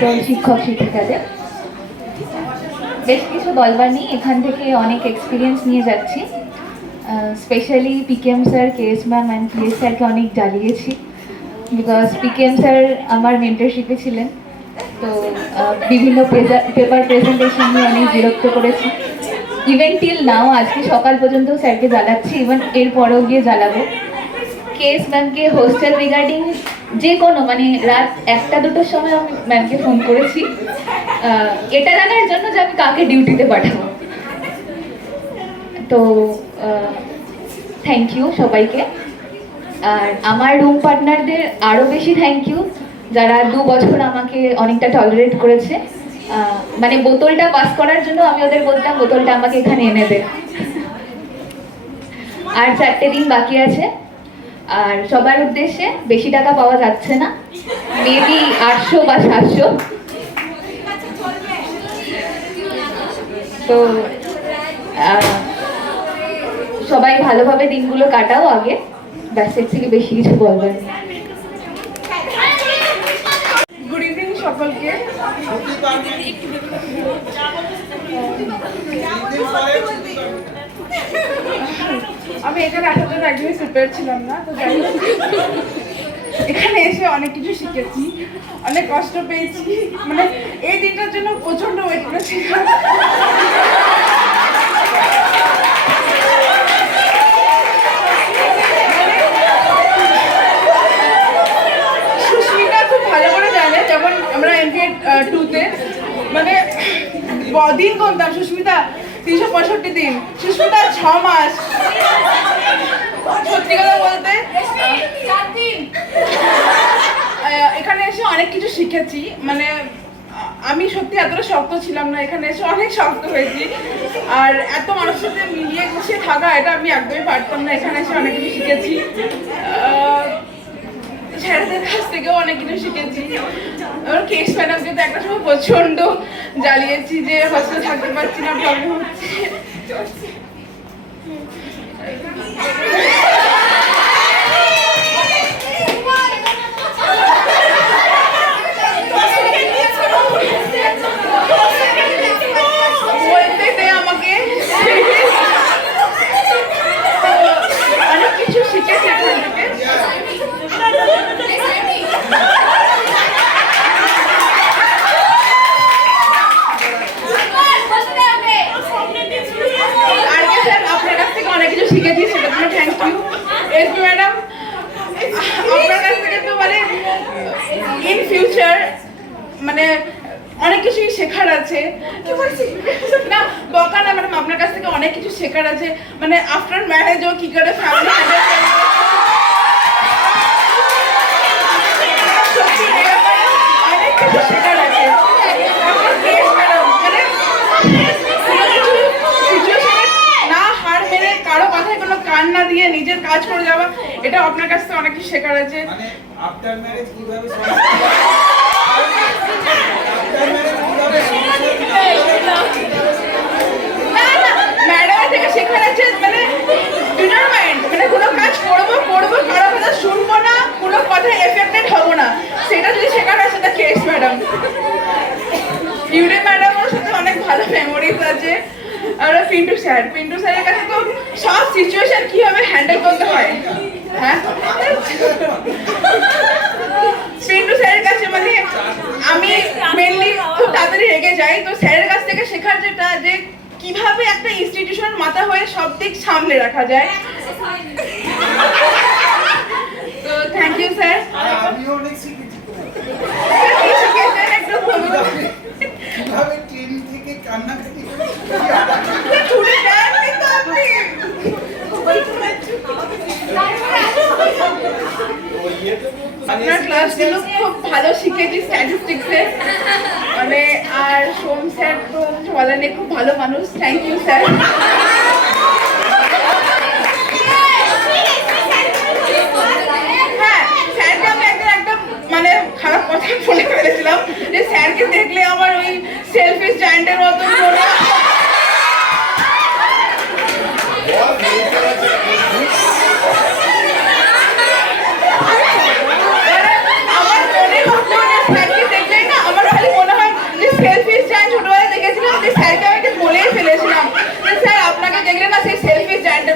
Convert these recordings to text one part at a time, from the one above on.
সকল শিক্ষক, শিক্ষিকাদের। বেশ কিছু বলবার নেই, এখান থেকে অনেক এক্সপিরিয়েন্স নিয়ে যাচ্ছি। Specially PKM sir K S ma'am and PS স্যারকে অনেক জ্বালিয়েছি বিকজ পিকেএম স্যার আমার মেন্টারশিপে ছিলেন। তো বিভিন্ন পেপার প্রেজেন্টেশন নিয়ে অনেক বিরক্ত করেছি। ইভেন টিল নাও আজকে সকাল পর্যন্ত স্যারকে জ্বালাচ্ছি ইভেন এরপরেও গিয়ে জ্বালাবো। কেস ম্যামকে হোস্টেল রিগার্ডিং যে কোনো মানে রাত একটা, দুটোর সময় আমি ম্যামকে ফোন করেছি। এটা জানার জন্য যে আমি কাকে ডিউটিতে পাঠাবো। তো থ্যাংক ইউ সবাইকে। আর আমার রুম পার্টনারদের আরও বেশি থ্যাংক ইউ যারা দু বছর আমাকে অনেকটা টলারেট করেছে। মানে বোতলটা পাস করার জন্য আমি ওদের বলতাম, বোতলটা আমাকে এখানে এনে দে। আর চারটে দিন বাকি আছে। আর সবার উদ্দেশ্যে বেশি টাকা পাওয়া যাচ্ছে না। মেবি আটশো বা সাতশো। তো সবাই ভালোভাবে দিনগুলো কাটাও আগে। ব্যাস এর থেকে বেশি কিছু ইভিনিং সকলকে। আমি এখানে আসার জন্য একদমই প্রিপেয়ার ছিলাম না, তো যাই এখানে এসে অনেক কিছু শিখেছি, অনেক কষ্ট পেয়েছি। মানে এই দিনটার জন্য প্রচণ্ড ওয়েট করেছিলাম সুস্মিতা খুব ভালো করে জানে, যেমন আমরা এমকে টুতে মানে দিন গুনতাম সুস্মিতা, তিনশো পঁয়ষট্টি দিন। সুস্মিতা, ছ মাস। সত্যি কথা বলতে এখানে এসে অনেক কিছু শিখেছি। মানে আমি সত্যি এতটা শক্ত ছিলাম না, এখানে এসে অনেক শক্ত হয়েছি। আর এত মানুষের সাথে মিলিয়ে গুছিয়ে থাকা, এটা আমি একদমই পারতাম না, এখানে এসে অনেক কিছু শিখেছি। স্যারদের কাছ থেকেও অনেক কিছু শিখেছি। আমার কেস ম্যাডামকে তো একটা সময় প্রচণ্ড জ্বালিয়েছি যে হসপিটালে থাকতে পারছি না প্রবলেম হচ্ছে। Yeah. এটা আপনার কাছ থেকে অনেক কিছু শেখার আছে। মানে আফটার ম্যারেজ কীভাবে আফটার ম্যারেজ কীভাবে না না ম্যাডামের থেকে শেখার আছে মানে ডিটারমাইন্ড মানে কোনো কাজ করব করব কারও কথা শুনব না কোনো কথায় এফেক্টেড হব না। সেটা যদি শেখার সেটা কেস ম্যাডাম। ইউডি ম্যাডামের সাথে অনেক ভালো মেমোরিজ আছে। আর পিন্টু স্যার পিন্টু স্যারের কাছে তো সব সিচুয়েশন কীভাবে হ্যান্ডেল করতে হয়? হ্যাঁ পিন্টু স্যারের কাছে মানে আমি মেনলি খুব তাড়াতাড়ি রেগে যাই। তো স্যারের কাছ থেকে শেখার যেটা যে কীভাবে একটা ইনস্টিটিউশনের মাথা হয়ে সব দিক সামলে রাখা যায়। তো থ্যাংক ইউ স্যার আমিও অনেক শিখেছি। একটু কীভাবে ট্রেন থেকে কান্নাকাটি করে ছুটে যাননি তো আপনি আপনার ক্লাসগুলো খুব ভালো শিখেছি স্ট্যাটিস্টিক্সে মানে আর সোম স্যার তো নেই খুব ভালো মানুষ। থ্যাংক ইউ স্যার মানে খারাপ কথা বলে ফেলেছিলাম যে স্যারকে দেখলে আমার ওই সেলফিশ জায়েন্টের মতো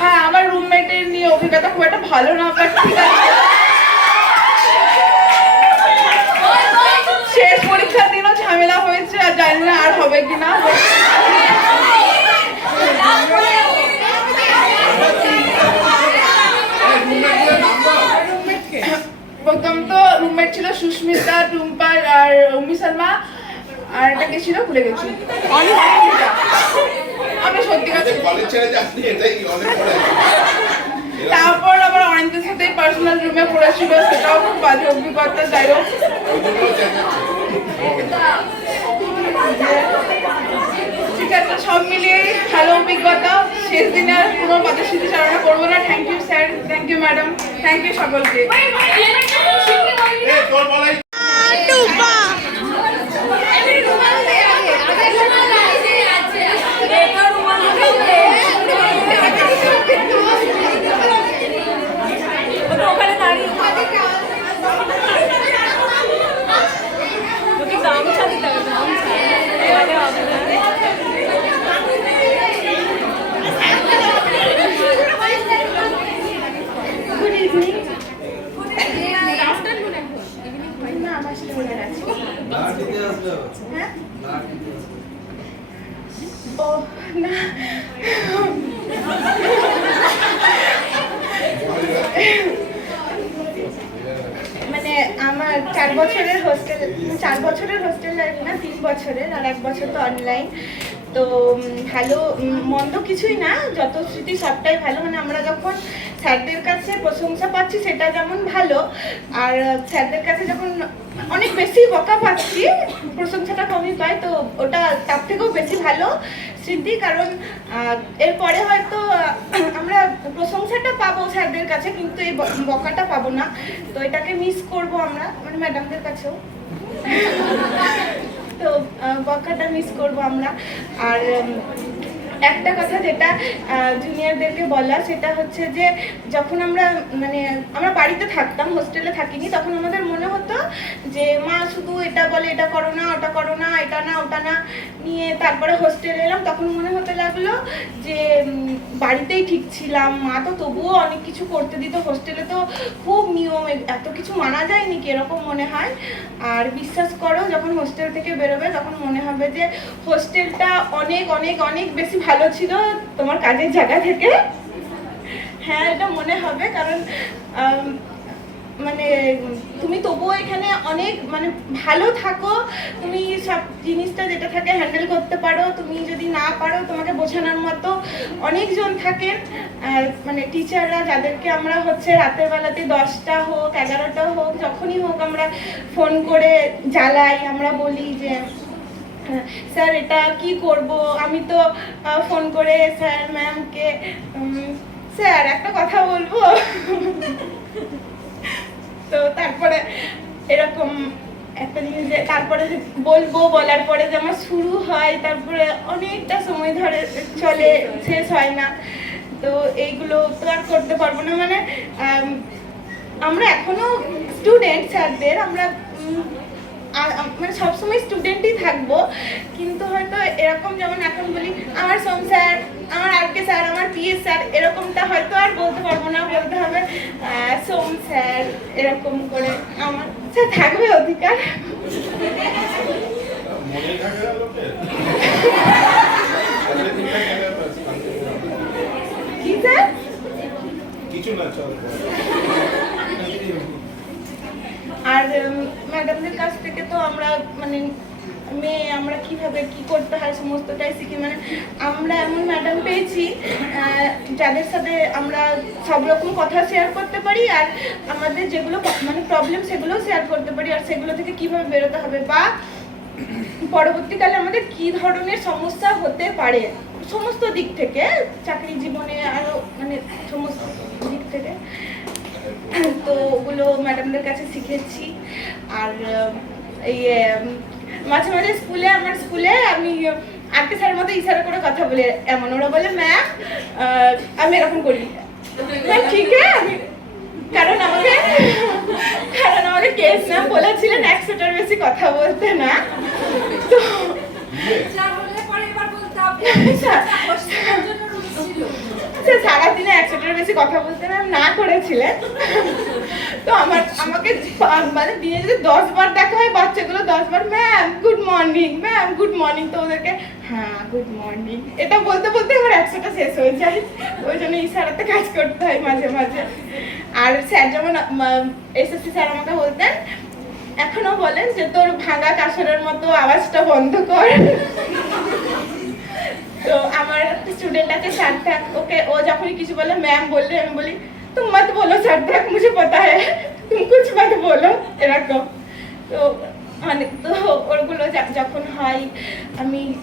হ্যাঁ আমার রুমমেটের নিয়ে অভিজ্ঞতা খুব একটা ভালো না বাট ঠিক শেষ পরীক্ষার দিনও ঝামেলা হয়েছে, আর জানি না আর হবে কিনা প্রথম তো রুমমেট ছিল সুস্মিতা, টুম্পা আর উম্মি সালমা। আর এটা কে ছিল? ভুলে গেছি। আমি সত্যি কথা কলেজ ছেড়ে যাসনি এটাই অনেক পরে তারপর আবার অনেকদের সাথে পার্সোনাল রুমে পড়েছিল সেটাও খুব বাজে অভিজ্ঞতা যাই হোক। ঠিক আছে সব মিলিয়ে ভালো অভিজ্ঞতা। শেষ দিনে আর কোনো বাজে স্মৃতি চালনা করব না। Thank you sir thank you madam thank you সকলকে এ তোর বলাই ওখানে দাঁড়িয়ে তোকে গামছা দিতে হবে গামছা নাহলে হবে না। ও না মানে আমার চার বছরের হোস্টেল চার বছরের হোস্টেল লাইফ না, তিন বছরের আর এক বছর তো অনলাইন তো ভালো মন্দ কিছুই না, যত স্মৃতি সবটাই ভালো। মানে আমরা যখন স্যারদের কাছে প্রশংসা পাচ্ছি, সেটা যেমন ভালো, আর স্যারদের কাছে যখন অনেক বেশি বকা পাচ্ছি। প্রশংসাটা কমই পাই তো ওটা তার থেকেও বেশি ভালো স্মৃতি, কারণ এরপরে হয়তো আমরা প্রশংসাটা পাবো স্যারদের কাছে, কিন্তু এই বকাটা পাবো না। তো এটাকে মিস করব আমরা মানে ম্যাডামদের কাছেও। তো বকাটা মিস করব আমরা। আর একটা কথা যেটা জুনিয়রদেরকে বলা, সেটা হচ্ছে যে, যখন আমরা মানে আমরা বাড়িতে থাকতাম হোস্টেলে থাকিনি, তখন আমাদের মনে হতো যে, মা, শুধু এটা বলে, এটা করো না, ওটা করো না, এটা না, ওটা না। নিয়ে তারপরে হোস্টেলে এলাম, তখন মনে হতে লাগল যে বাড়িতেই ঠিক ছিলাম। মা তো তবুও অনেক কিছু করতে দিত। হোস্টেলে তো খুব নিয়ম এত কিছু মানা যায়নি কি এরকম মনে হয়? আর বিশ্বাস করো, যখন হোস্টেল থেকে বেরোবে, তখন মনে হবে যে হোস্টেলটা অনেক অনেক অনেক বেশি ভালো ছিল তোমার কাজের জায়গা থেকে। হ্যাঁ এটা মনে হবে কারণ মানে তুমি তবুও এখানে অনেক মানে ভালো থাকো। তুমি সব জিনিসটা যেটা থাকে হ্যান্ডেল করতে পারো। তুমি যদি না পারো তোমাকে বোঝানোর মতো অনেকজন থাকেন। মানে টিচাররা যাদেরকে আমরা হচ্ছে রাতের বেলাতে দশটা হোক, এগারোটা হোক, যখনই হোক আমরা ফোন করে জ্বালাই, আমরা বলি যে স্যার, এটা কি করব? আমি তো ফোন করে স্যার, ম্যামকে স্যার, একটা কথা বলব? তো তারপরে এরকম একটা জিনিস যে, তারপরে বলব বলার পরে যে আমার শুরু হয়, তারপরে অনেকটা সময় ধরে চলে, শেষ হয় না। তো এইগুলো তো আর করতে পারব না। মানে আমরা এখনও স্টুডেন্ট স্যারদের, আমরা উম, আ- আ- মানে সবসময় স্টুডেন্টই থাকব কিন্তু হয়তো এরকম যেমন এখন বলি আমার সোম স্যার আমার আর কে স্যার আমার পিএস স্যার এরকমটা হয়তো আর বলতে পারব না বলতে হবে সোম স্যার এরকম করে আমার স্যার থাকবে অধিকার আচ্ছা, ব্যাস, continue। কি স্যার কিছু না আর ম্যাডামদের কাছ থেকে তো আমরা মানে মেয়ে, আমরা কীভাবে কি করতে হয় সমস্তটাই শিখি মানে আমরা এমন ম্যাডাম পেয়েছি যাদের সাথে আমরা সব রকম কথা শেয়ার করতে পারি আর আমাদের যেগুলো মানে প্রবলেম সেগুলোও শেয়ার করতে পারি আর সেগুলো থেকে কীভাবে বেরোতে হবে বা পরবর্তীকালে আমাদের কি ধরনের সমস্যা হতে পারে, সমস্ত দিক থেকে, চাকরি জীবনে আরও মানে সমস্ত দিক থেকে। তো ওগুলো ম্যাডামদের কাছে শিখেছি। আর উম, মাঝে মাঝে স্কুলে আমার স্কুলে আমি আজকে স্যারের মতো ইশারা করে কথা বলে এমন। ওরা বলে ম্যাম আমি এরকম করি। ঠিক আছে। আমি কারণ আমাকে কেস না বলেছিলেন একশোটার বেশি কথা বলতে না। তো সে সারাদিনে একশোটার বেশি কথা বলতে ম্যাম না করেছিলেন তো আমার আমাকে মানে দিনে যদি দশ বার দেখা হয় বাচ্চাগুলো, দশ বার ma'am good morning ma'am good morning তো ওদেরকে হ্যাঁ গুড মর্নিং এটা বলতে বলতে আমার একশোটা শেষ হয়ে যায়। ওই জন্য ইশারাতে কাজ করতে হয় মাঝে মাঝে। আর স্যার যেমন এসএসসি স্যার আমাকে বলতেন এখনও বলেন যে, তোর ভাঙা কাসরের মতো আওয়াজটা বন্ধ কর তো আমার স্টুডেন্ট আছে সার্থক ওকে ও যখনই কিছু বলে ম্যাম বললে আমি বলি তুম মত বলো সার্থক মুঝে পতা হ্যায় তুম কুছ মত বলো এরকম তো মানে তো ওগুলো যা- যখন হয়, আমি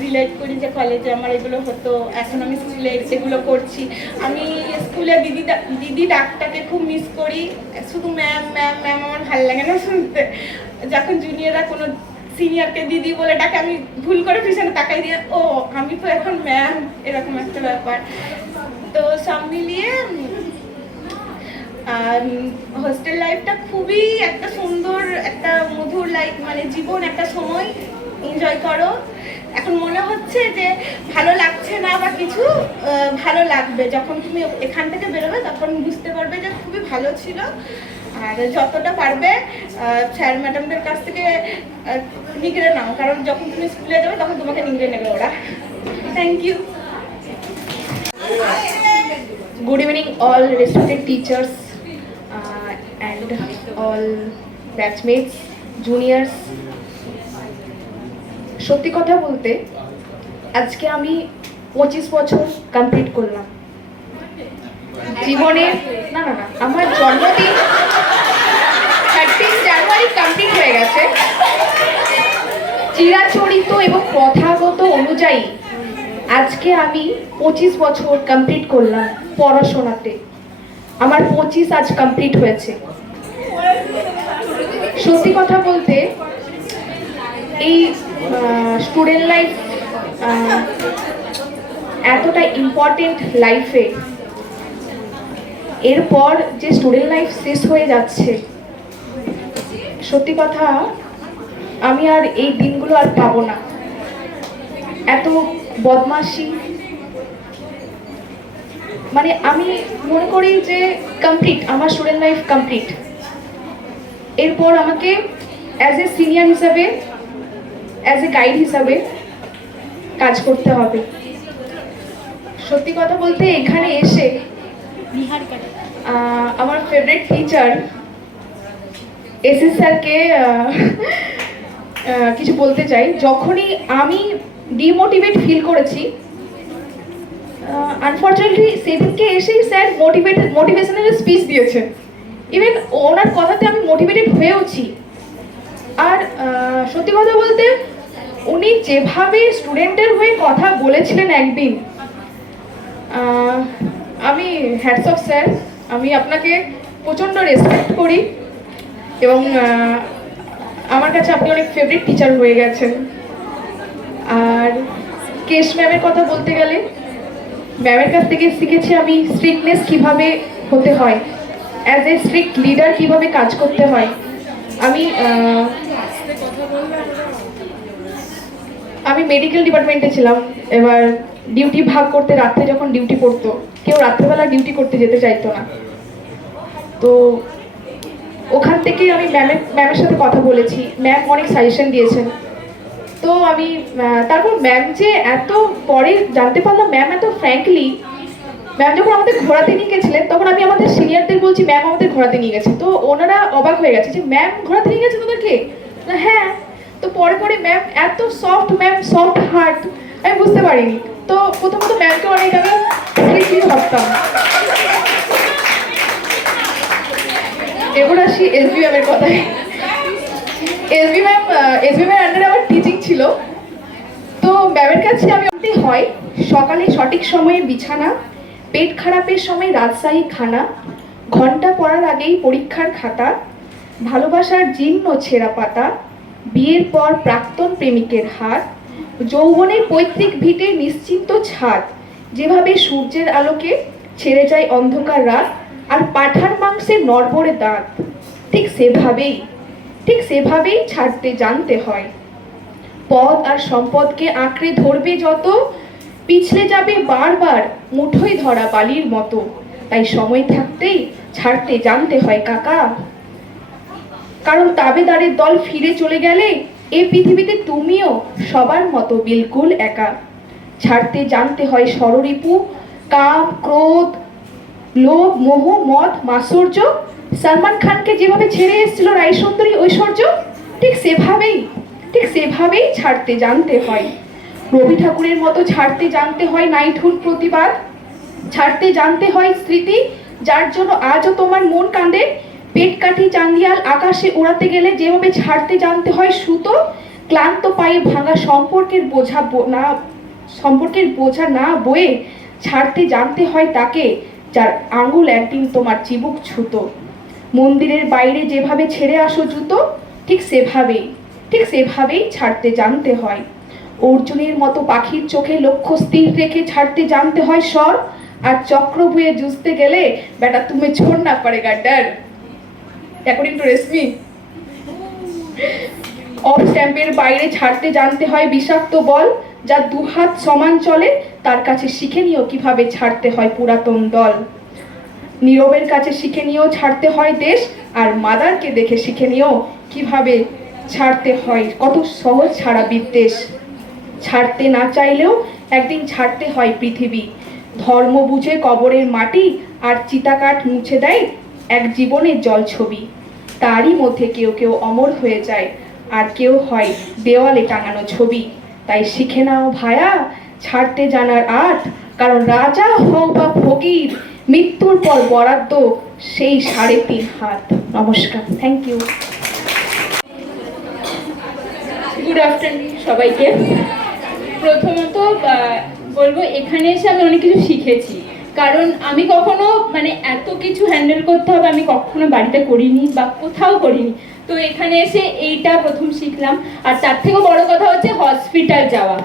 রিলেট করি যে কলেজে আমার এগুলো হতো, এখন আমি স্কুলে এগুলো করছি। আমি স্কুলে দিদি দিদি ডাকটাকে খুব মিস করি। শুধু ম্যাম ম্যাম ম্যাম আমার ভালো লাগে না শুনতে। যখন জুনিয়ররা কোনো সিনিয়রকে দিদি বলে ডাকে, আমি ভুল করে পিছনে তাকাই দিয়ে, ও, আমি তো এখন ম্যাম, এরকম একটা ব্যাপার। তো সব মিলিয়ে হোস্টেল লাইফটা খুবই একটা সুন্দর, একটা মধুর লাইফ মানে জীবন, একটা সময়। এনজয় করো। এখন মনে হচ্ছে যে ভালো লাগছে না বা কিছু ভালো লাগবে। যখন তুমি এখান থেকে বেরোবে, তখন বুঝতে পারবে যে খুবই ভালো ছিল। আর যতটা পারবে স্যার ম্যাডামদের কাছ থেকে নিগড়ে নাও। কারণ যখন তুমি স্কুলে যাবে, তখন তোমাকে নিগড়ে নেবে ওরা। Thank you Evening, all respected teachers uh, and all batchmates, juniors. সত্যি কথা বলতে আজকে আমি পঁচিশ বছর কমপ্লিট করলাম জীবনে না না না আমার জন্মদিন থার্টিন জানুয়ারি কমপ্লিট হয়ে গেছে চিরাচরিত এবং প্রথাগত অনুযায়ী আজকে আমি পঁচিশ বছর কমপ্লিট করলাম পড়াশোনাতে। আমার পঁচিশ আজ কমপ্লিট হয়েছে। সত্যি কথা বলতে, এই স্টুডেন্ট লাইফ এতটা ইম্পর্টেন্ট লাইফে এরপর যে স্টুডেন্ট লাইফ শেষ হয়ে যাচ্ছে, সত্যি কথা, আমি আর এই দিনগুলো আর পাবো না। এত বদমাশি। মানে আমি মনে করি যে কমপ্লিট আমার স্টুডেন্ট লাইফ কমপ্লিট এরপর আমাকে অ্যাজ এ সিনিয়র হিসাবে অ্যাজ এ গাইড হিসাবে কাজ করতে হবে। সত্যি কথা বলতে এখানে এসে আমার ফেভারিট টিচার এস এস স্যারকে কিছু বলতে চাই। যখনই আমি ডিমোটিভেট ফিল করেছি। আনফর্চুনেটলি সেদিনকে এসেই স্যার মোটিভেট মোটিভেশনাল স্পিচ দিয়েছেন ইভেন ওনার কথাতে আমি মোটিভেটেড হয়েওছি। আর সত্যি কথা বলতে, উনি যেভাবে স্টুডেন্টের হয়ে কথা বলেছিলেন একদিন আমি হ্যাটস অফ স্যার। আমি আপনাকে প্রচণ্ড রেসপেক্ট করি এবং আমার কাছে আপনি অনেক ফেভারিট টিচার হয়ে গেছেন। আর কেশ ম্যামের কথা বলতে গেলে, ম্যামের কাছ থেকে শিখেছি আমি স্ট্রিক্টনেস কীভাবে হতে হয় অ্যাজ এ স্ট্রিক্ট লিডার কীভাবে কাজ করতে হয়। আমি আমি মেডিকেল ডিপার্টমেন্টে ছিলাম, এবার ডিউটি ভাগ করতে রাত্রে যখন ডিউটি পড়তো, কেউ রাত্রেবেলা ডিউটি করতে যেতে চাইতো না। তো ওখান থেকে আমি ম্যামের ম্যামের সাথে কথা বলেছি, ম্যাম অনেক সাজেশন দিয়েছেন। তো আমি তারপর ম্যাম যে এত পরে জানতে পারলাম ম্যাম এত ফ্র্যাঙ্কলি ম্যাম যখন আমাদের ঘোরাতে নিয়ে গেছিলেন তখন আমি আমাদের সিনিয়রদের বলছি ম্যাম আমাদের ঘোরাতে নিয়ে গেছে। তো ওনারা অবাক হয়ে গেছে যে ম্যাম ঘোরাতে নিয়ে গেছে তোদেরকে? না, হ্যাঁ। তো পরে পরে ম্যাম এত সফট ম্যাম সফট হার্ট আমি বুঝতে পারিনি। তো প্রথমত ম্যামকে অনেক আমি স্ট্রিক্টলি ভাবতাম। এবার আসি এসবি ম্যামের কথায়। এসবি ম্যাম এসবি ম্যাম আন্ডারে আমার টিচিং ছিল। তো ম্যামের কাছে আমি হয়, সকালে সঠিক সময়ে বিছানা, পেট খারাপের সময় রাজশাহী খানা, ঘণ্টা পড়ার আগেই পরীক্ষার খাতা, ভালোবাসার জীর্ণ ছেঁড়া পাতা, বিয়ের পর প্রাক্তন প্রেমিকের হাত, যৌবনের পৈতৃক ভিটে নিশ্চিন্ত ছাদ, যেভাবে সূর্যের আলোকে ছেড়ে যায় অন্ধকার রাত, আর পাঠার মাংসের নড়বড়ে দাঁত। ঠিক সেভাবেই ঠিক সেভাবেই ছাড়তে জানতে হয়। পদ আর সম্পদকে আঁকড়ে ধরবে যত, পিছলে যাবে বারবার মুঠোয় ধরা বালির মতো। তাই সময় থাকতেই ছাড়তে জানতে হয় কাকা। কারণ তাবেদারের দল ফিরে চলে গেলে এ পৃথিবীতে তুমিও সবার মতো বিলকুল একা। ছাড়তে জানতে হয় ষড়রিপু কাম ক্রোধ, লোভ, মোহ, মদ মাৎসর্য সালমান খানকে যেভাবে ছেড়ে এসেছিল রায় সুন্দরী ঐশ্বর্য, ঠিক সেভাবেই ঠিক সেভাবেই ছাড়তে জানতে হয়। রবি ঠাকুরের মতো ছাড়তে জানতে হয় নাইটহুড প্রতিবাদ, ছাড়তে জানতে হয় স্মৃতি, যার জন্য আজও তোমার মন কাঁদে। পেট কাঠি চান্দিয়াল আকাশে ওড়াতে গেলে যেভাবে ছাড়তে জানতে হয় সুতো, ক্লান্ত পায়ে ভাঙা সম্পর্কের বোঝা না, সম্পর্কের বোঝা না বয়ে ছাড়তে জানতে হয় তাকে, যার আঙুল একদিন তোমার চিবুক ছুতো। মন্দিরের বাইরে যেভাবে ছেড়ে আসো জুতো, ঠিক সেভাবেই ঠিক সেভাবেই ছাড়তে জানতে হয়। অর্জুনের মতো পাখির চোখে লক্ষ্য স্থির রেখে ছাড়তে জানতে হয় স্বর, আর চক্র বয়ে জুঝতে গেলে, বেটা, তুমি ছোড় না পারে গাড্ডার। অ্যাকর্ডিং টু রেসমি অফ স্ট্যাম্পের বাইরে ছাড়তে জানতে হয় বিষাক্ত বল, যা দুহাত সমান চলে, তার কাছে শিখে নিও কীভাবে ছাড়তে হয় পুরাতন দল। নীরবের কাছে শিখে নিয়েও ছাড়তে হয় দেশ, আর মাদারকে দেখে শিখে নিয়েও কীভাবে ছাড়তে হয়, কত সহজ ছাড়া বিদ্বেষ। ছাড়তে না চাইলেও একদিন ছাড়তে হয় পৃথিবী। ধর্ম বুঝে কবরের মাটি আর চিতাকাঠ মুছে দেয় এক জীবনের জল ছবি। তারই মধ্যে কেউ কেউ অমর হয়ে যায়, আর কেউ হয় দেওয়ালে টাঙানো ছবি। তাই শিখে নাও ভায়া, ছাড়তে জানার আর্ট কারণ রাজা হোক বা ফকির মৃত্যুর পর বরাদ্দ সেই সাড়ে তিন হাত। নমস্কার থ্যাংক ইউ গুড আফটারনুন সবাইকে। প্রথমত বলব, এখানে এসে আমি অনেক কিছু শিখেছি। কারণ আমি কখনো মানে এত কিছু হ্যান্ডেল করতে হবে আমি কখনো বাড়িতে করিনি বা কোথাও করিনি। তো এখানে এসে এইটা প্রথম শিখলাম। আর তার থেকেও বড় কথা হচ্ছে হসপিটাল যাওয়া।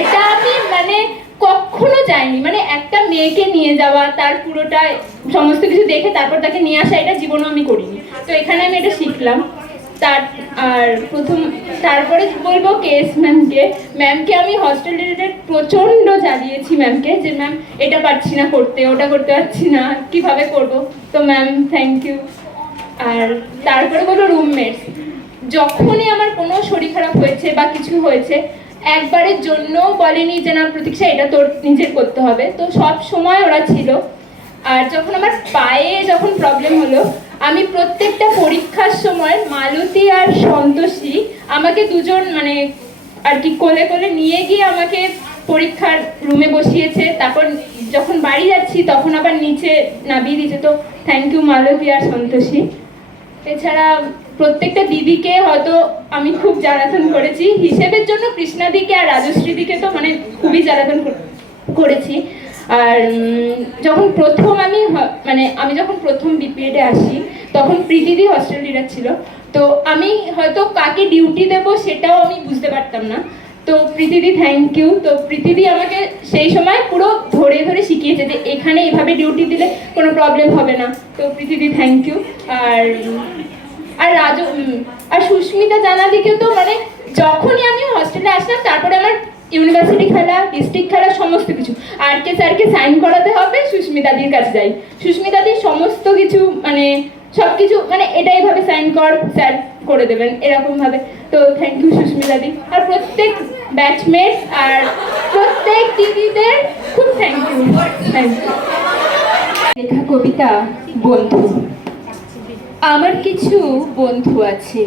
এটা আমি মানে কখনো যায়নি। মানে একটা মেয়েকে নিয়ে যাওয়া, তার পুরোটা সমস্ত কিছু দেখে তারপর তাকে নিয়ে আসা, এটা জীবনও আমি করিনি। তো এখানে আমি এটা শিখলাম। তার, আর প্রথম, তারপরে বলব কেস ম্যামকে ম্যামকে আমি হস্টেল রিলেটেড প্রচণ্ড জ্বালিয়েছি ম্যামকে যে ম্যাম এটা পারছি না করতে, ওটা করতে পারছি না, কীভাবে করব? তো ম্যাম থ্যাংক ইউ আর তারপরে বলব রুমমেটস যখনই আমার কোনো শরীর খারাপ হয়েছে বা কিছু হয়েছে একবারের জন্য বলেনি যে না, প্রতীক্ষা, এটা তোর নিজের করতে হবে। তো সব সময় ওরা ছিল। আর যখন আমার পায়ে যখন প্রবলেম হলো, আমি প্রত্যেকটা পরীক্ষার সময় মালতী আর সন্তোষী আমাকে দুজন মানে আর কি কোলে কোলে নিয়ে গিয়ে আমাকে পরীক্ষার রুমে বসিয়েছে। তারপর যখন বাড়ি যাচ্ছি, তখন আবার নিচে নামিয়ে দিয়েছে। তো থ্যাংক ইউ মালতী আর সন্তোষী। এছাড়া প্রত্যেকটা দিদিকে হয়তো আমি খুব জ্বালাতন করেছি। হিসেবের জন্য কৃষ্ণাদিকে আর রাজশ্রীদিকে তো মানে খুবই জ্বালাতন করেছি। আর যখন প্রথম আমি মানে আমি যখন প্রথম বিপিএডে আসি, তখন প্রীতিদি হস্টেল লিডার ছিল। তো আমি হয়তো কাকে ডিউটি দেব সেটাও আমি বুঝতে পারতাম না। তো প্রীতিদি থ্যাংক ইউ তো প্রীতিদি আমাকে সেই সময় পুরো ধরে ধরে শিখিয়েছে যে এখানে এভাবে ডিউটি দিলে কোনো প্রবলেম হবে না। তো প্রীতিদি থ্যাংক ইউ আর আর রাজ আর সুস্মিতা জানাদিকে তো মানে যখনই আমি হস্টেলে আসলাম তারপরে আমার ইউনিভার্সিটি খেলা ডিস্ট্রিক্ট খেলা, সমস্ত কিছু। আর কে স্যারকে সাইন করাতে হবে সুস্মিতাদির কাছে যাই। সুস্মিতাদির সমস্ত কিছু মানে সব কিছু মানে এটা এইভাবে সাইন কর স্যার করে দেবেন, এরকম ভাবে। তো থ্যাংক ইউ সুস্মিতাদি আর প্রত্যেক ব্যাচমেট আর প্রত্যেক দিদিদের খুব থ্যাংক ইউ থ্যাংক ইউ লেখা কবিতা, বন্ধু। আমার কিছু বন্ধু আছে,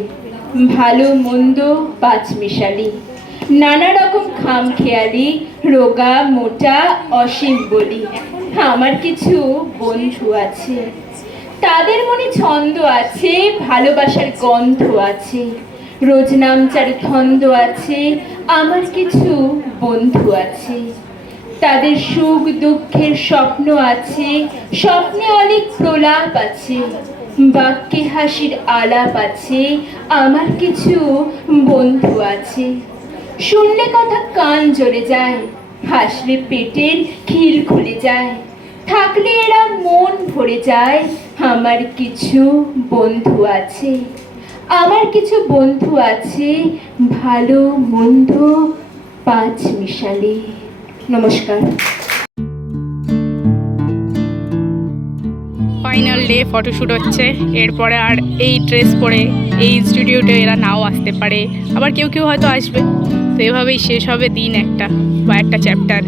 ভালো, মন্দ পাঁচমিশালি নানা রকম খাম খেয়ালি রোগা, মোটা, অসীম বলি। আমার কিছু বন্ধু আছে। তাদের মনে ছন্দ আছে, ভালোবাসার গন্ধ আছে। রোজ নামচার ছন্দ আছে, আমার কিছু বন্ধু আছে। তাদের সুখ দুঃখের স্বপ্ন আছে, স্বপ্নে অনেক প্রলাপ আছে। বাক্যে হাসির আলাপ আছে, আমার কিছু বন্ধু আছে। শুনলে কথা কান জ্বলে যায়, হাসলে পেটের খিল খুলে যায়। থাকলে এরা মন ভরে যায়, আমার কিছু বন্ধু আছে। আমার কিছু বন্ধু আছে, ভালো মন্দ পাঁচ মিশালে। নমস্কার। ডে ফটোশ্যুট হচ্ছে। এরপরে আর এই ড্রেস পরে, এই ইনস্টিটিউটে এরা নাও আসতে পারে। আবার কেউ কেউ হয়তো আসবে। তো এভাবেই শেষ হবে দিন একটা বা একটা চ্যাপ্টার